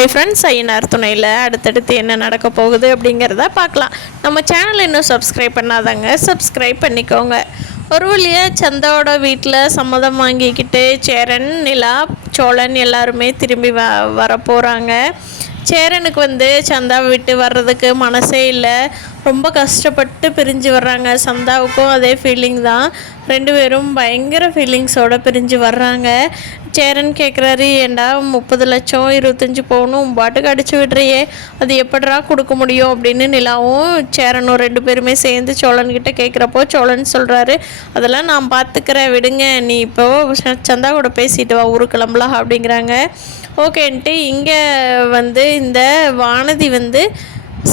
Hi friends, Ayyanar துணையில் அடுத்தடுத்து என்ன நடக்க போகுது அப்படிங்கிறத பார்க்கலாம். நம்ம சேனல் இன்னும் சப்ஸ்கிரைப் பண்ணாதாங்க சப்ஸ்கிரைப் பண்ணிக்கோங்க. ஒரு வழியாக சந்தாவோட வீட்டில் சம்மதம் வாங்கிக்கிட்டு சேரன், நிலா, சோழன் எல்லாருமே திரும்பி வர போகிறாங்க. சேரனுக்கு சந்தாவை விட்டு வர்றதுக்கு மனசே இல்லை. ரொம்ப கஷ்டப்பட்டு பிரிஞ்சு வர்றாங்க. சந்தாவுக்கும் அதே ஃபீலிங் தான். ரெண்டு பேரும் பயங்கர ஃபீலிங்ஸோடு பிரிஞ்சு வர்றாங்க. சேரன் கேட்குறாரு, ஏண்டா 30 லட்சம் 25 பவுனும் பாட்டுக்கு அடித்து விடுறியே, அது எப்படா கொடுக்க முடியும் அப்படின்னு நிலாவும் சேரனும் ரெண்டு பேருமே சேர்ந்து சோழன்கிட்ட கேட்குறப்போ சோழன் சொல்கிறாரு, அதெல்லாம் நான் பார்த்துக்கிறேன், விடுங்க, நீ இப்போ சந்தா கூட பேசிட்டு வா, ஊருக்கு கிளம்பலாம் அப்படிங்கிறாங்க. ஓகேன்ட்டு இங்கே இந்த வானதி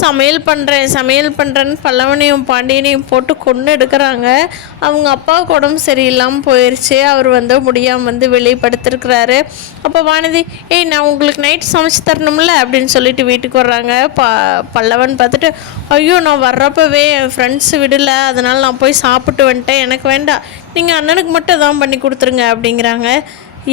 சமையல் பண்ணுறேன்னு பல்லவனையும் பாண்டியனையும் போட்டு கொண்டு எடுக்கிறாங்க. அவங்க அப்பாவுக்கு உடம்பு சரியில்லாமல் போயிடுச்சு. அவர் முடியாமல் வெளியே படுத்துருக்கிறாரு. அப்போ வானதி, நான் உங்களுக்கு நைட் சமைச்சு தரணும்ல அப்படின்னு சொல்லிட்டு வீட்டுக்கு வர்றாங்க. பல்லவன் பார்த்துட்டு, ஐயோ, நான் வர்றப்பவே என் ஃப்ரெண்ட்ஸ் விடலை, அதனால் நான் போய் சாப்பிட்டு வந்துட்டேன், எனக்கு வேண்டாம், நீங்கள் அண்ணனுக்கு மட்டும் தான் பண்ணி கொடுத்துருங்க அப்படிங்கிறாங்க.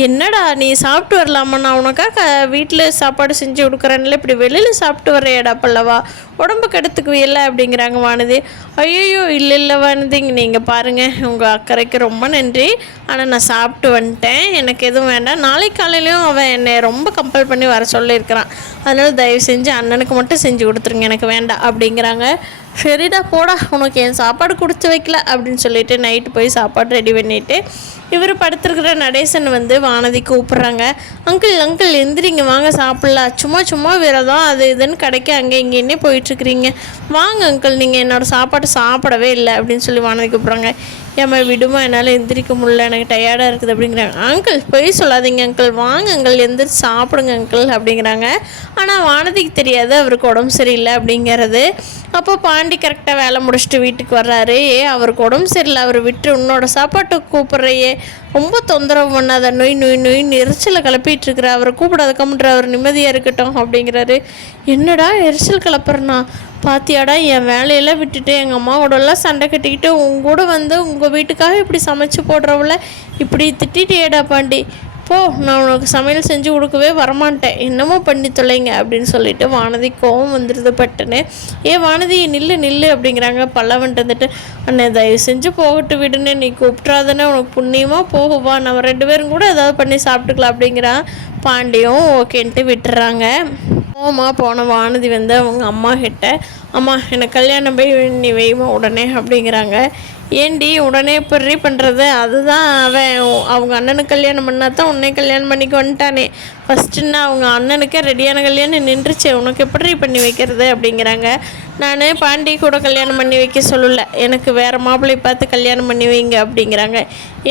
என்னடா நீ சாப்பிட்டு வரலாமா, நான் உனக்காக வீட்டில் சாப்பாடு செஞ்சு கொடுக்குறேன்ல, இப்படி வெளியில் சாப்பிட்டு வரையடா பல்லவா, உடம்பு கெடுத்துக்குவியல்ல அப்படிங்கிறாங்க வானதி. ஐயோ இல்லை வானதிங்க, நீங்கள் பாருங்கள், உங்கள் அக்கறைக்கு ரொம்ப நன்றி, ஆனால் நான் சாப்பிட்டு வந்துட்டேன், எனக்கு எதுவும் வேண்டாம், நாளைக்கு காலையிலையும் அவன் என்னை ரொம்ப கம்பல் பண்ணி வர சொல்லியிருக்கிறான், அதனால் தயவு செஞ்சு அண்ணனுக்கு மட்டும் செஞ்சு கொடுத்துருங்க, எனக்கு வேண்டாம் அப்படிங்கிறாங்க. சரிடா போடா, உனக்கு என் சாப்பாடு கொடுத்து வைக்கல அப்படின்னு சொல்லிட்டு நைட்டு போய் சாப்பாடு ரெடி பண்ணிவிட்டு இவர் படுத்துருக்கிற நடேசன் வானதி கூப்பிட்றாங்க. அங்கிள் எந்திரிங்க, வாங்க சாப்பிட்லாம், சும்மா விரதம் அது இதுன்னு கடைக்கு அங்கே இங்கேன்னே போயிட்டுருக்குறீங்க, வாங்க அங்கிள், நீங்கள் என்னோடய சாப்பாடு சாப்பிடவே இல்லை அப்படின்னு சொல்லி வானதி கூப்பிட்றாங்க. ஏம்மா விடுமா, என்னால் எந்திரிக்க முடியல, எனக்கு டயர்டாக இருக்குது அப்படிங்கிறாங்க. அங்கிள் போய் சொல்லாதீங்க அங்கிள், வாங்க அங்கிள், எந்திரிச்சு சாப்பிடுங்க அங்கிள் அப்படிங்கிறாங்க. ஆனால் வானதிக்கு தெரியாது அவருக்கு உடம்பு சரியில்லை அப்படிங்கிறது. அப்போ பாண்டி கரெக்டாக வேலை முடிச்சுட்டு வீட்டுக்கு வர்றாரு. அவருக்கு உடம்பு சரியில்லை, அவர் விட்டு உன்னோட சாப்பாட்டுக்கு கூப்பிட்றையே, ரொம்ப தொந்தரவு பண்ணாத, நொய் எரிச்சலை கிளப்பிட்டு இருக்கிற, அவரை கூப்பிடாத கம்முன்ற, அவர் நிம்மதியாக இருக்கட்டும் அப்படிங்கிறாரு. என்னடா எரிச்சல் கிளப்புறனா, பாத்தியாடா என் வேலையெல்லாம் விட்டுட்டு எங்கள் அம்மாவோடலாம் சண்டை கட்டிக்கிட்டு உங்கூட உங்கள் வீட்டுக்காக இப்படி சமைச்சு போடுறவள இப்படி திட்டிட்டேடா பாண்டி, போ, நான் உனக்கு சமையல் செஞ்சு கொடுக்கவே வரமாட்டேன், என்னமோ பண்ணி தொலைங்க அப்படின்னு சொல்லிட்டு வானதி கோவம் வந்துடுது பட்டுன்னு. வானதி நில்லு அப்படிங்கிறாங்க. பல்லவன் அண்ணே தயவு செஞ்சு போகட்டு விடுன்னு, நீ கூப்பிட்றாதானே, உனக்கு புண்ணியமாக போகுவா, நம்ம ரெண்டு பேரும் கூட ஏதாவது பண்ணி சாப்பிட்டுக்கலாம் அப்படிங்கிறான். பாண்டியும் ஓகேன்ட்டு விட்டுறாங்க. போன வானதி அவங்க அம்மா கிட்ட, அம்மா எனக்கு கல்யாணம் போய் நீ வைமா உடனே அப்படிங்கிறாங்க. ஏண்டி உடனே எப்படி பண்ணுறது, அதுதான் அவங்க அண்ணனுக்கு கல்யாணம் பண்ணால் தான் உன்னை கல்யாணம் பண்ணிக்கு வந்துட்டானே, ஃபஸ்ட்டுன்னா அவங்க அண்ணனுக்கே ரெடியான கல்யாணம் நின்றுச்சு, உனக்கு எப்படி பண்ணி வைக்கிறது அப்படிங்கிறாங்க. நான் பாண்டி கூட கல்யாணம் பண்ணி வைக்க சொல்லலை, எனக்கு வேறு மாப்பிள்ளை பார்த்து கல்யாணம் பண்ணி வைங்க அப்படிங்கிறாங்க.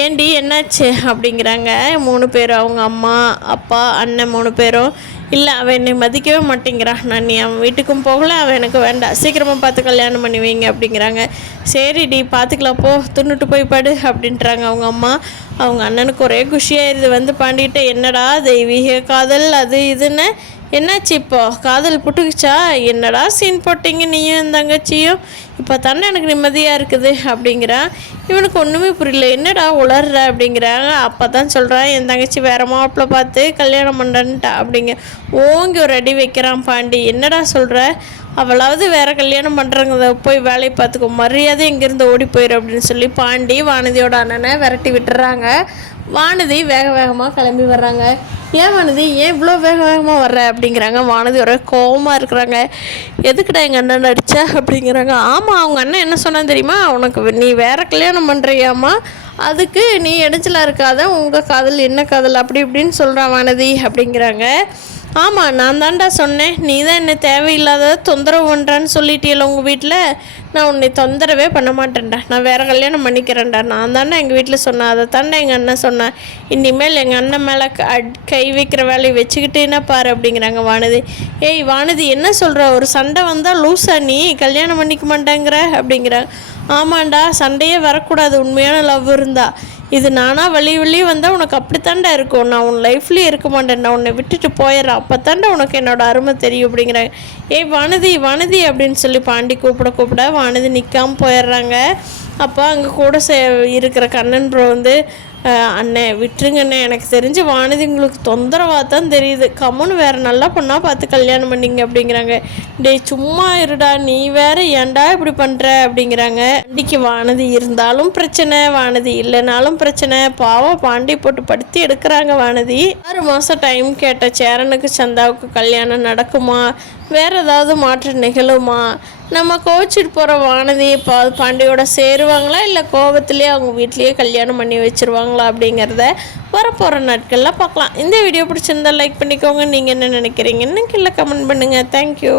ஏண்டி என்னாச்சு அப்படிங்கிறாங்க. 3 பேரும், அவங்க அம்மா அப்பா அண்ணன் 3 பேரும், இல்லை அவன் என்னை மதிக்கவே மாட்டேங்கிறான், நான் நீ அவன் வீட்டுக்கும் போகலை, அவன் எனக்கு வேண்டாம், சீக்கிரமாக பார்த்து கல்யாணம் பண்ணி வைங்க அப்படிங்கிறாங்க. சரிடி பார்த்துக்கலாம், போ, துண்ணுட்டு போய் படு அப்படின்றாங்க அவங்க அம்மா. அவங்க அண்ணனுக்கு ஒரே குஷியாயிருது. பாண்டிகிட்ட, என்னடா தெய்வீக காதல் அது இதுன்னு, என்னாச்சு இப்போ காதல் புட்டுக்குச்சா, என்னடா சீன் போட்டிங்க நீயும் தங்கச்சியும், இப்போ தானே எனக்கு நிம்மதியாக இருக்குது அப்படிங்கிறான். இவனுக்கு ஒன்றுமே புரியல, என்னடா உளர்ற அப்படிங்கிறாங்க. அப்போ தான் சொல்கிறான், என் தங்கச்சி வேறு மாப்பிள்ளை பார்த்து கல்யாணம் பண்ணுறன்ட்டா அப்படிங்க ஓங்கி ஒரு அடி வைக்கிறான் பாண்டி. என்னடா சொல்கிற, அவளாவது வேறு கல்யாணம் பண்ணுறங்க, போய் வேலையை பார்த்துக்கோ, மரியாதை இங்கேருந்து ஓடி போயிடும் அப்படின்னு சொல்லி பாண்டி வானதியோட அண்ணனை விரட்டி விட்டுறாங்க. வானதி வேகமாக கிளம்பி வர்றாங்க. வானதி ஏன் இவ்வளோ வேகமாக வர்ற அப்படிங்கிறாங்க. வானதி ஒரே கோவமாக இருக்கிறாங்க. எதுக்குடா எங்கள் அண்ணன் அடிச்சா அப்படிங்கிறாங்க. ஆமாம், அவங்க அண்ணன் என்ன சொன்னான்னு தெரியுமா, உனக்கு நீ வேறு கல்யாணம் பண்ணுறியாம்மா, அதுக்கு நீ இடைஞ்சலாக இருக்காத, உங்கள் காதல் என்ன காதல் அப்படி இப்படின்னு சொல்கிறான் வானதி அப்படிங்கிறாங்க. ஆமாம், நான் தான்டா சொன்னேன், நீ தான் என்னை தேவையில்லாத தொந்தரவு பண்ணுறான்னு சொல்லிட்டியல உங்கள் வீட்டில், நான் உன்னை தொந்தரவே பண்ண மாட்டேன்டா, நான் வேறு கல்யாணம் பண்ணிக்கிறேன்டா, நான் தானே எங்கள் வீட்டில் சொன்னேன், அதை தாண்டா எங்கள் அண்ணன் சொன்னேன், இனிமேல் எங்கள் அண்ணன் மேலே கை வைக்கிற வேலையை வச்சுக்கிட்டேன்னா பாரு அப்படிங்கிறாங்க வானதி. வானதி என்ன சொல்கிற, ஒரு சண்டை வந்தால் லூஸா நீ கல்யாணம் பண்ணிக்க மாட்டேங்கிற அப்படிங்கிறாங்க. ஆமாண்டா, சண்டையே வரக்கூடாது, உண்மையான லவ் இருந்தா, இது நானாக வழி வந்தால் உனக்கு அப்படித்தாண்டா இருக்கும், நான் உன் லைஃப்லேயே இருக்க மாட்டேன், நான் உன்னை விட்டுட்டு போயிடுறேன், அப்போ தாண்டா உனக்கு என்னோடய அருமை தெரியும் அப்படிங்கிறாங்க. வானதி அப்படின்னு சொல்லி பாண்டி கூப்பிட வானதி நிற்காமல் போயிடுறாங்க. அப்போ அங்கே கூட இருக்கிற கண்ணன் ப்ரோ அண்ணே விட்டுருங்கண்ணே, எனக்கு தெரிஞ்ச வானதி உங்களுக்கு தொந்தரவாக தான் தெரியுது, கம்முன்னு வேறு நல்லா பொண்ணாக பார்த்து கல்யாணம் பண்ணிங்க அப்படிங்கிறாங்க. டேய் சும்மா இருடா, நீ வேற ஏன்டா இப்படி பண்ணுற அப்படிங்கிறாங்க. பாண்டிக்கு வானதி இருந்தாலும் பிரச்சனை, வானதி இல்லைனாலும் பிரச்சனை. பாவம் பாண்டி போட்டு படுத்தி எடுக்கிறாங்க வானதி. 6 மாதம் டைம் கேட்ட சேரனுக்கு சந்தாவுக்கு கல்யாணம் நடக்குமா, வேறு ஏதாவது மாற்றம் நிகழுமா, நம்ம கோச்சிட்டு போகிற வானதி பாண்டியோட சேருவாங்களா, இல்லை கோபத்திலே அவங்க வீட்லேயே கல்யாணம் பண்ணி வச்சுருவாங்களா அப்படிங்கிறத வரப்போகிற நாட்களில் பார்க்கலாம். இந்த வீடியோ பிடிச்சிருந்தா லைக் பண்ணிக்கோங்க. நீங்கள் என்ன நினைக்கிறீங்கன்னு கீழே கமெண்ட் பண்ணுங்கள். தேங்க்யூ.